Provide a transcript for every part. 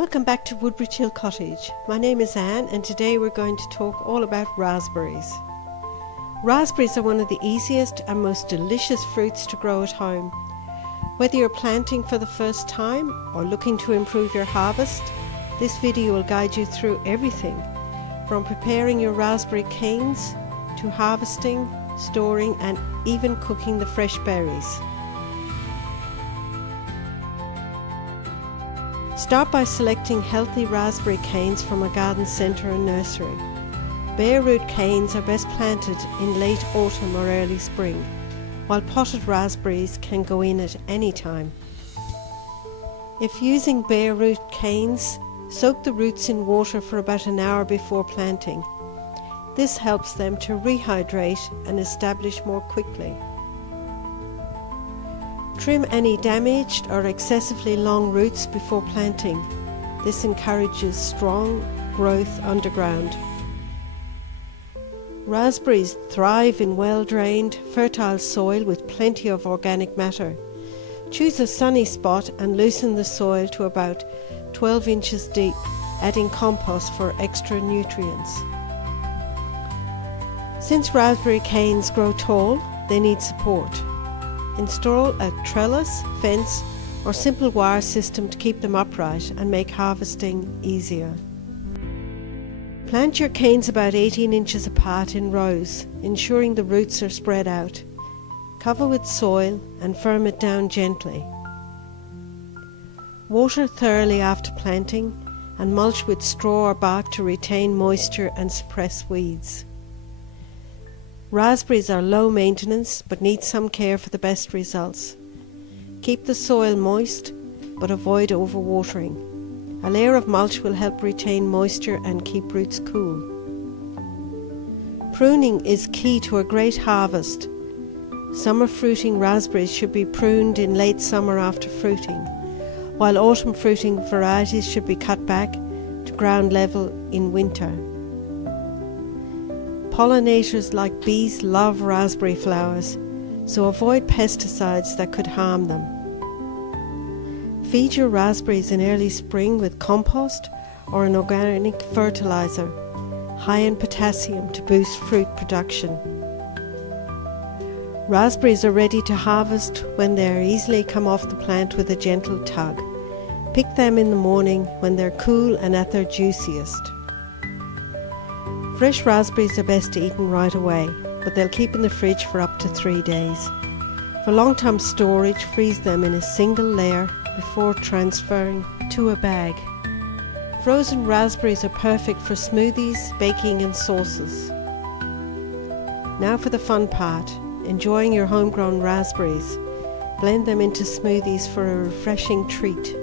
Welcome back to Woodbridge Hill Cottage. My name is Anne and today we're going to talk all about raspberries. Raspberries are one of the easiest and most delicious fruits to grow at home. Whether you're planting for the first time or looking to improve your harvest, this video will guide you through everything from preparing your raspberry canes to harvesting, storing and even cooking the fresh berries. Start by selecting healthy raspberry canes from a garden centre or nursery. Bare root canes are best planted in late autumn or early spring, while potted raspberries can go in at any time. If using bare root canes, soak the roots in water for about an hour before planting. This helps them to rehydrate and establish more quickly. Trim any damaged or excessively long roots before planting. This encourages strong growth underground. Raspberries thrive in well-drained, fertile soil with plenty of organic matter. Choose a sunny spot and loosen the soil to about 12 inches deep, adding compost for extra nutrients. Since raspberry canes grow tall, they need support. Install a trellis, fence or simple wire system to keep them upright and make harvesting easier. Plant your canes about 18 inches apart in rows, ensuring the roots are spread out. Cover with soil and firm it down gently. Water thoroughly after planting and mulch with straw or bark to retain moisture and suppress weeds. Raspberries are low maintenance but need some care for the best results. Keep the soil moist but avoid overwatering. A layer of mulch will help retain moisture and keep roots cool. Pruning is key to a great harvest. Summer fruiting raspberries should be pruned in late summer after fruiting, while autumn fruiting varieties should be cut back to ground level in winter. Pollinators like bees love raspberry flowers, so avoid pesticides that could harm them. Feed your raspberries in early spring with compost or an organic fertilizer, high in potassium to boost fruit production. Raspberries are ready to harvest when they are easily come off the plant with a gentle tug. Pick them in the morning when they're cool and at their juiciest. Fresh raspberries are best eaten right away, but they'll keep in the fridge for up to 3 days. For long-term storage, freeze them in a single layer before transferring to a bag. Frozen raspberries are perfect for smoothies, baking and sauces. Now for the fun part, enjoying your homegrown raspberries. Blend them into smoothies for a refreshing treat,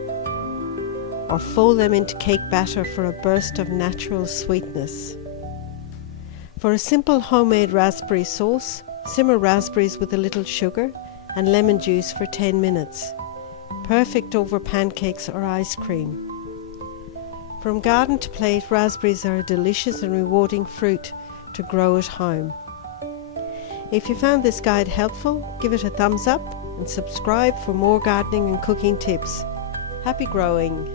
or fold them into cake batter for a burst of natural sweetness. For a simple homemade raspberry sauce, simmer raspberries with a little sugar and lemon juice for 10 minutes. Perfect over pancakes or ice cream. From garden to plate, raspberries are a delicious and rewarding fruit to grow at home. If you found this guide helpful, give it a thumbs up and subscribe for more gardening and cooking tips. Happy growing!